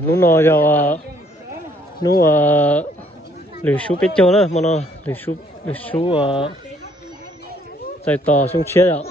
nó nó cho nó lưỡi số biết cho nữa mà nó lưỡi số tại tàu xuống chết rồi.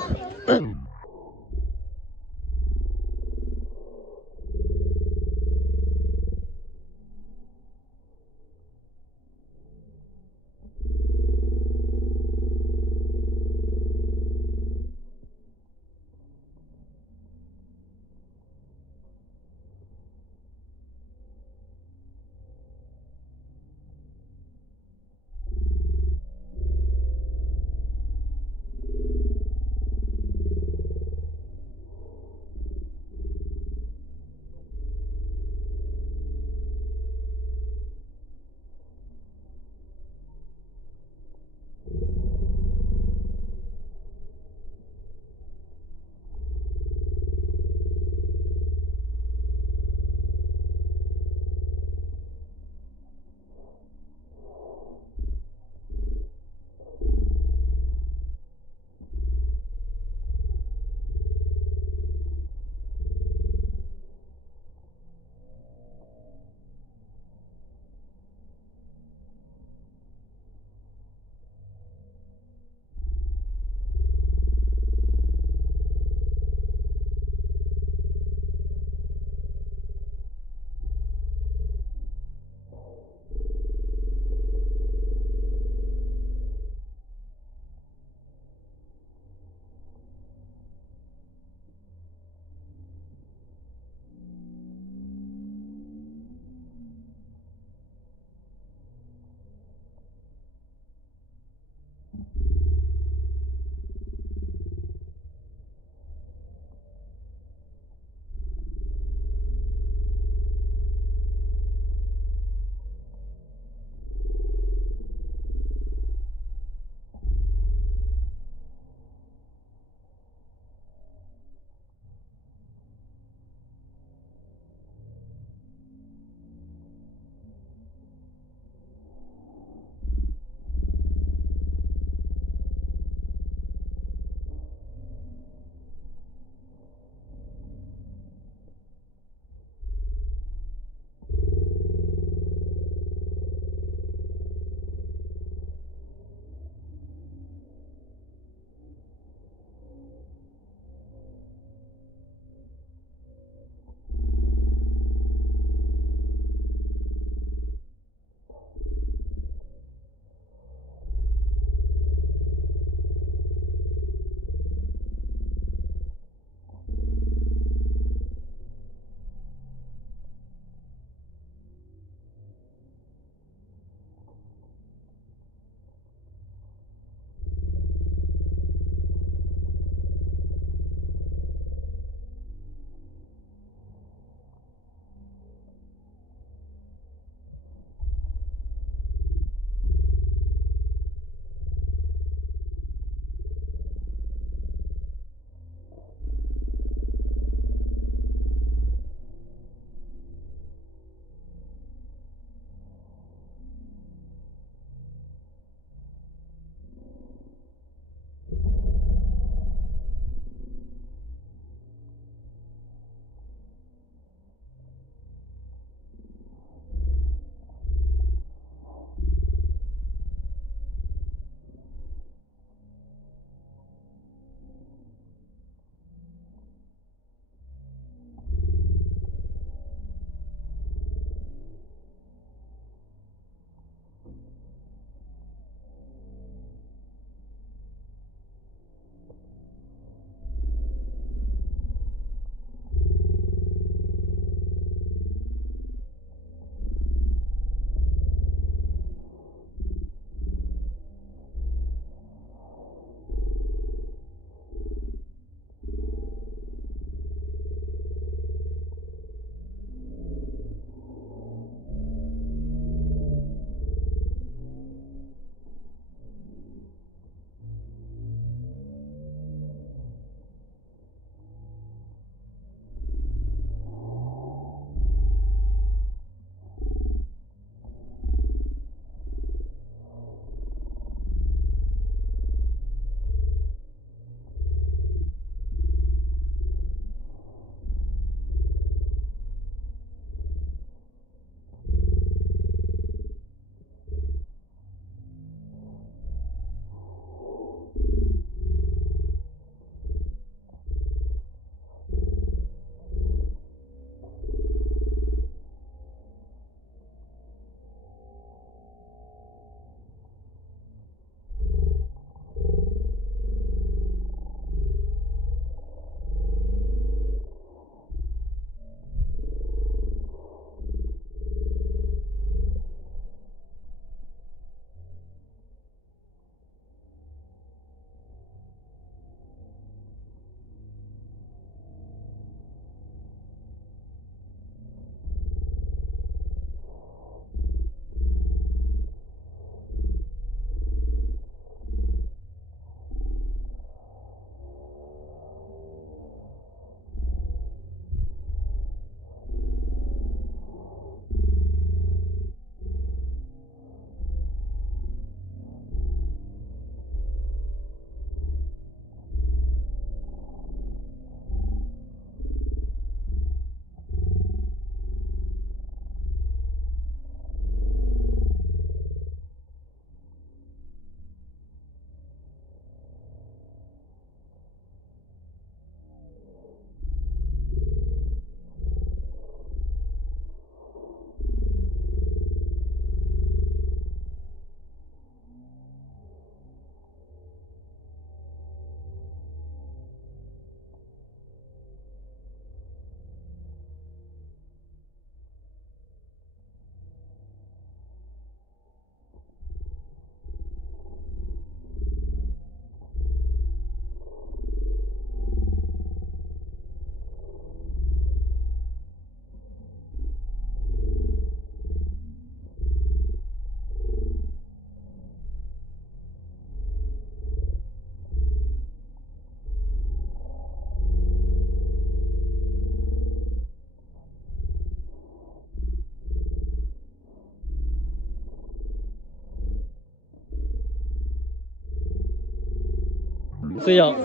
tư dạo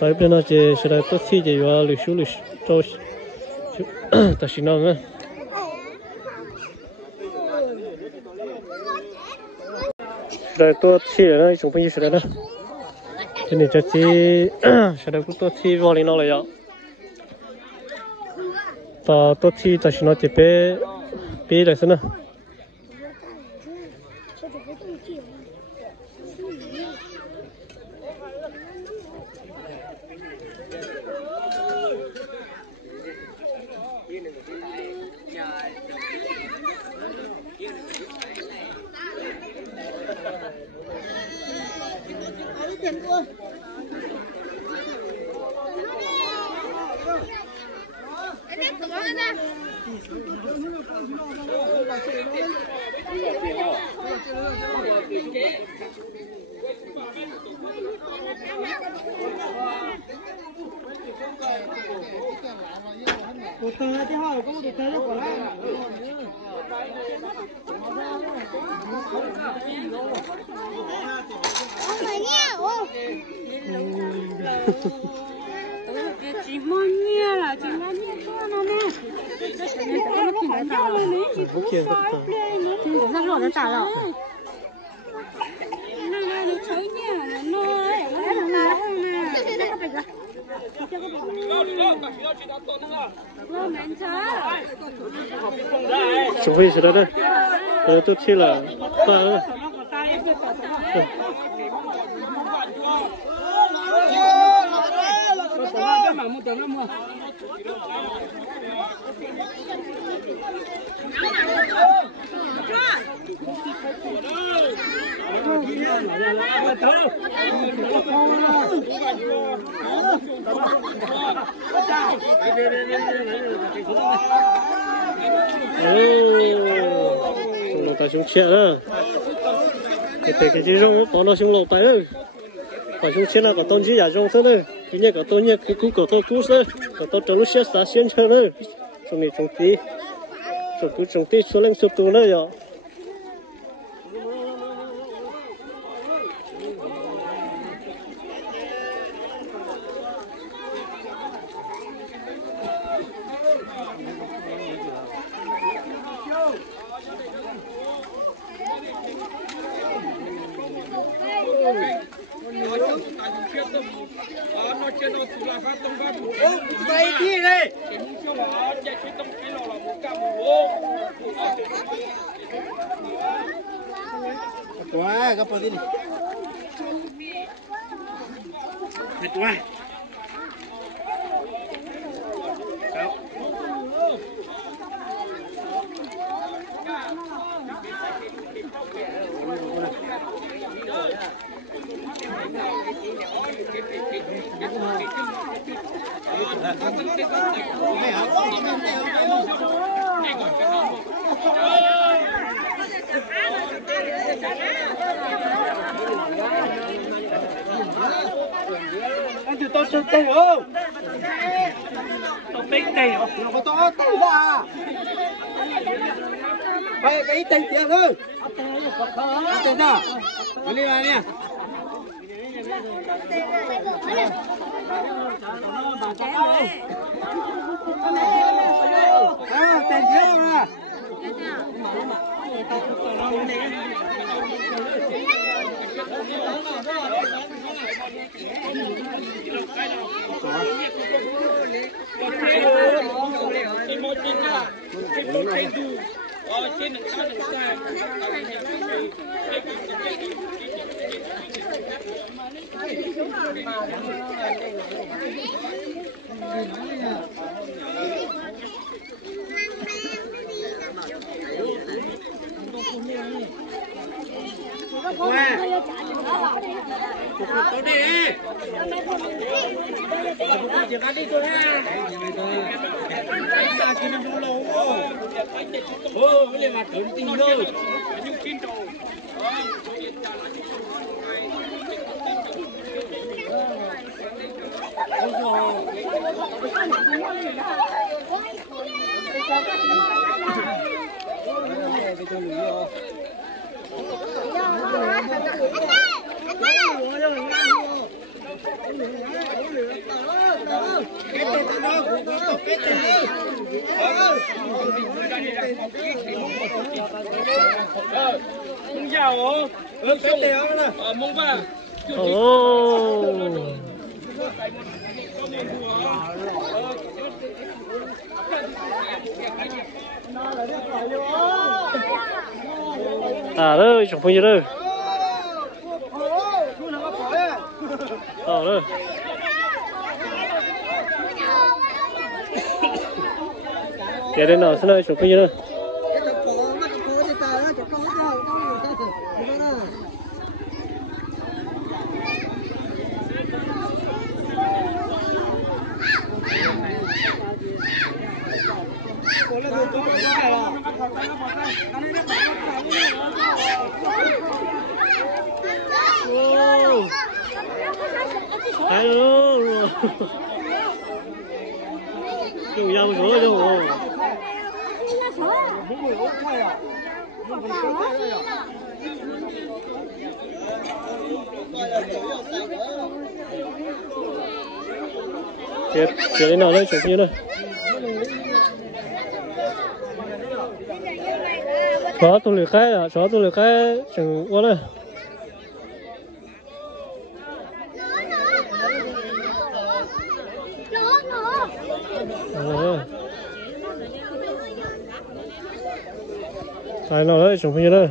tới bên nó chỉ sẽ là tốt khi chỉ vào lưỡi trâu ta xin nó nữa rồi tốt khi rồi chúng mình sẽ là cho nên chắc chỉ sẽ là cũng tốt khi vào lên nó lại dạo ta tốt khi ta xin nó chỉ bé bé lại xem nào chỉ mong nghe là chỉ mong nghe con nó nè nó phải trả lời đấy chỉ cũng phải lên nó thì rất rồi nó trả lời này nó chơi nhỉ nó ấy nó chúng mình sẽ là đây rồi tốt khi là chúng ta xuống xe đó cái gì rong bỏ nó xuống lầu tay rồi và xuống xe là có tôn chỉ giả rong thế này cái này có tôn nhé cái cú có tôn cú thế có tôn trong lúc xe xả xuyên chơi nữa chúng mình trồng tí số lên số tu nữa rồi quá cái gì mệt quá anh tụi tôi sụp tay không? Tôi biết tay không? Nó có tay ra. Vậy cái tay tiền thôi. Tay ra. Đi ra nè. Tiền thiếu ra. Tôi đi. Chỉ ăn đi tôi ha. Sao kia nó lâu. Ô, cái này mà tưởng tin đâu. Nhưng tin đâu. mông giàu hả? Cái tiền đó. Mông ba. Ồ. À đây, chụp hình đây. Đây. Cái đây nào, xin ơi, chụp hình đây. Hay luôn. Dùng dao rửa cho hồ. Chết đến nào đây, chụp như đây. Xóa tôi lười khai à, xóa tôi lười khai chừng quá đây. Tại nào đấy, chụp như đây.